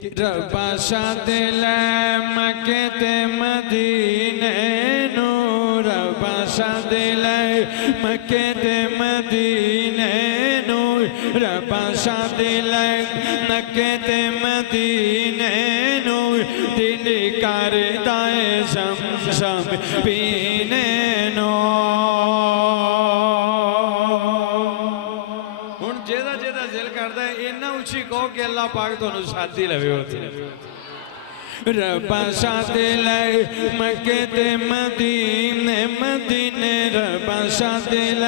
ربا شادل مکہ تے مدینے نو ربا شادل مکہ تے مدینے نو ربا شادل مکہ تے مدینے نو دل کردا ہے زمزم پینے نو اچھی کہو کہ اللہ پاک تو شادی لوے ہوتی ربا شادل مکہ تے مدینے مدینے ربا شادل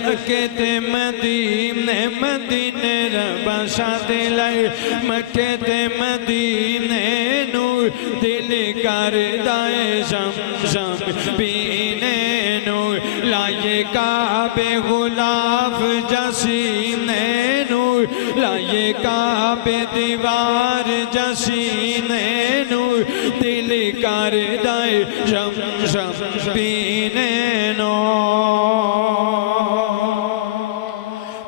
مکہ تے مدینے مدینے ربا شادل مکہ تے مدینے نور دل کردا ہے زمزم پینے نور لائے کعبے غلاف جسینے نور لائے کعبے دیوار جسینے نور دل کردا ہے زمزم پینے نو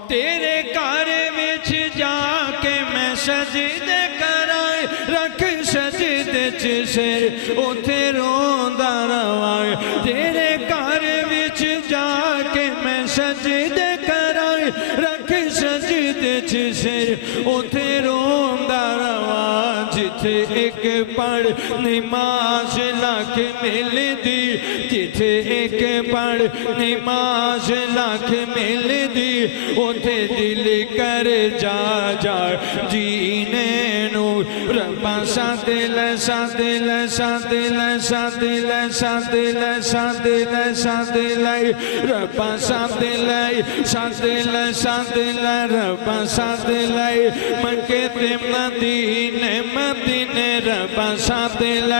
تیرے گھر وچ جا کے میں سجدے کرائے رکھ سجدے چ سر اوتھے روندا رواں تیرے گھر وچ جا کے میں سجدے کرائے رکھ سجدے چ سر اوتھے روندا رواں جتھے ایک پڑھ نماز لاکھ ملدی جتھے ایک پڑھ نماز لاکھ ملدی اوتھے دل کر جا جا جینے نو ربا شادل شادل شادل شادل شادل شادل شادل ربا شادل شادل شادل ربا شادل مکہ تے مدینے مدینے ربا شادل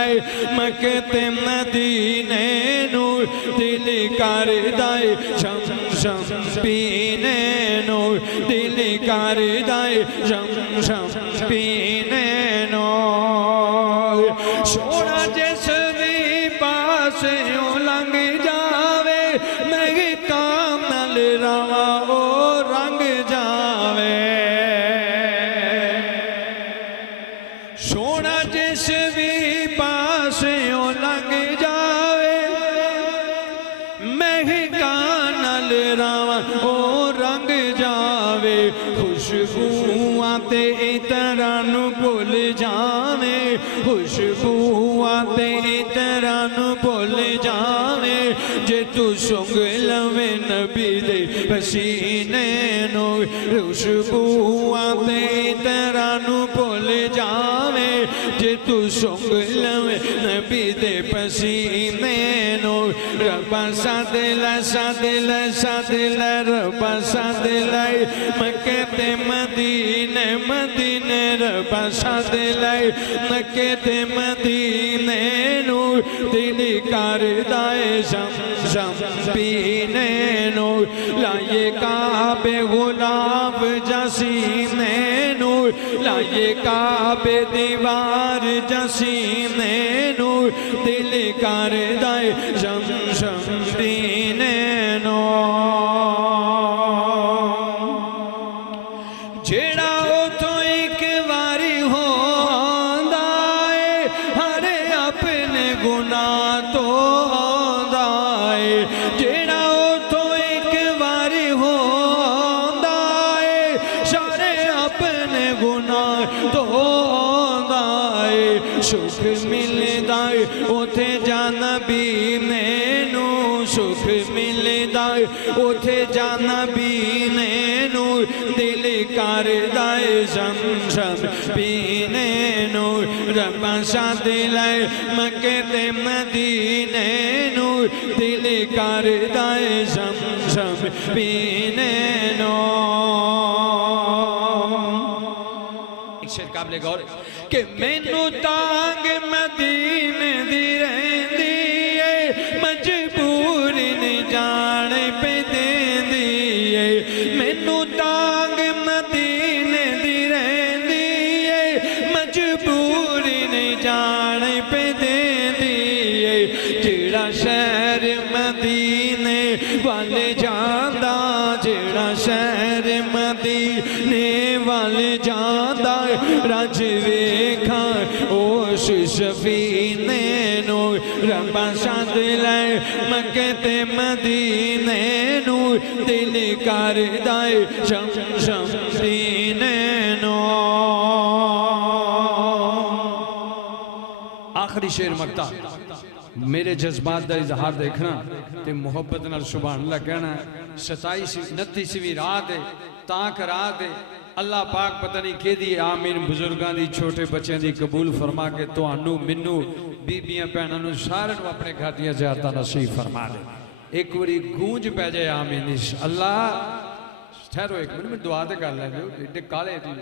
مکہ تے مدینے نور دل کردا ہے زمزم پینے نور دل کردا ہے زمزم پینے نور سونا جس بھی پاسے لنگ جاوے میں کام نال رواں او رنگ جاوے سونا جس بھی پاسے لنگ جاوے میں کام نال رواں او رنگ جاوے خوشبوواں تے عطراں نو بھول جاویں خوشبوواں تے عطراں نو بھول جاویں جے تو سنگ لویں نبی دے پسینے نو خوشبوواں تے عطراں نو بھول جاویں جے تو سنگ لویں نبی دے پسینے نو ربا شادل شادل شادل ربا شادل مکہ تے مدینے مدینے ربا شادل مکہ تے مدینے نور دل کردا ہے زمزم پینے نور لائے کعبے غلاف جسینے نور لائے کعبے دیوار جسینے نور دل کردا ہے زمزم پینے جیڑا اتھوں ایک واری ہوندا ہے ہر اپنے گناہ تو ہوندا ہے جیڑا اتھوں ایک واری ہوندا ہے سارے اپنے گناہ تو ہوندا ہے سکھ ملدا ہے اوتھے جا نبی مینوں سکھ ملدا ہے اوتھے جا نبی مینوں دل کردا ہے زمزم پینے نور ربا شادل مکہ تے مدینے نور دل کردا ہے زمزم پینے نور ایک شعر قابل غور کہ مینوں تانگ مدینے دی رہندی ہے مجبور نہیں جان پہ دیندی ہے مینوں تانگ مدینے دی رہندی ہے مجبور نہیں جان پہ دیندی ہے جیڑا شہر مدینے والے جاندا جیڑا شہر مدینے والے جاندا رج ویکھ سفینے نو ربا سد لے مکے تے مدینے نو دل کردہ شم شم دینے نو آخری شعر مکتا میرے جذبات دا اظہار دیکھنا تے محبت نال سبحان اللہ کہنا 29ویں رات ہے تاک رات ہے اللہ پاک پتہ نہیں کہ دی آمین بزرگاں دی چھوٹے بچیں دی قبول فرما کے تو انو منو بیبیاں پہنانو سارنو اپنے گھر دیا زیارتہ نصیب فرما دے ایک وری گونج پہ جائے آمین اللہ ٹھہرو ایک منٹ میں دعا دے کر لیں جو ایڈے کالے دی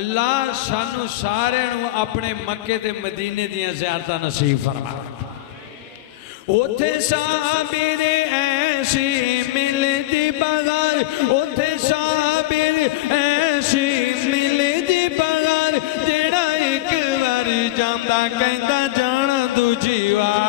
اللہ سانو سارے نو اپنے مکے دے مدینے دیاں زیارتہ نصیب فرما اوتھے صابر ایسی مل دی بغار اوتھے صابر ایسی مل دی بغار جیڑا ایک وار جاندہ کہندہ جانا دوجی وار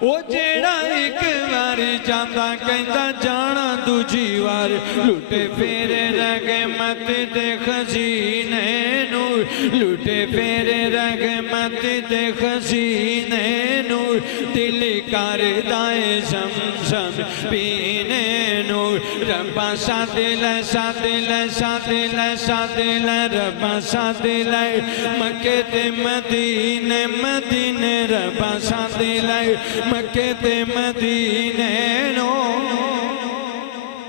او جیڑا ایک وار جاندہ کہندہ جانا دوجی وار لوٹے پھیرے رحمت دے خزینے نور لوٹے پھیرے رحمت دے خزینے نور دل کردائے زمزم پینے نور ربا ساتھ لے ساتھ لے ساتھ لے ساتھ لے ربا ساتھ لے مکے تے مدینے مدینے ربا ساتھ لے مکے تے مدینے نو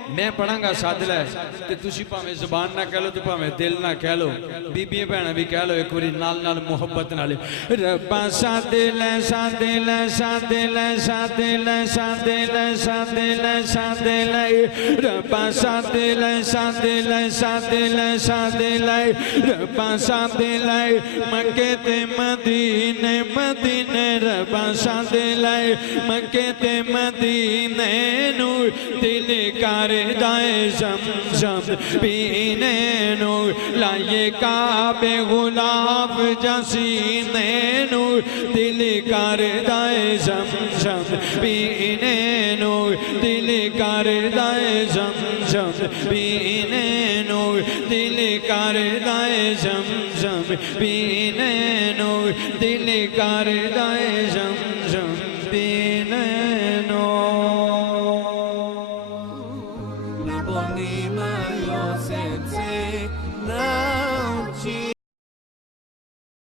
میں پڑھاں گا ساتھ لے تے تُسی پاہمیں زبان نہ کہہ لو تو پاہمیں دل نہ کہہ لو بی بی بہنہ بھی کہہ لو ایک وری نال نال محبت نہ لے ربا ساتھ لے ساتھ لے ساتھ لے ساتھ لے ساتھ لے ساتھ لے ساتھ لے ربا ساتھ لے ساتھ لے ساتھ لے ساتھ لے ربا ساتھ لے مکے تے مدینے مدینے ربا ساتھ لے مکے تے مدینے نور دل کردائے زمزم پینے نور لائے کعبے غلاف جسینے نور دل کردائے زمزم پینے نور دل کردائے زمزم پینے نور دل کردائے زمزم پینے نور دل کردائے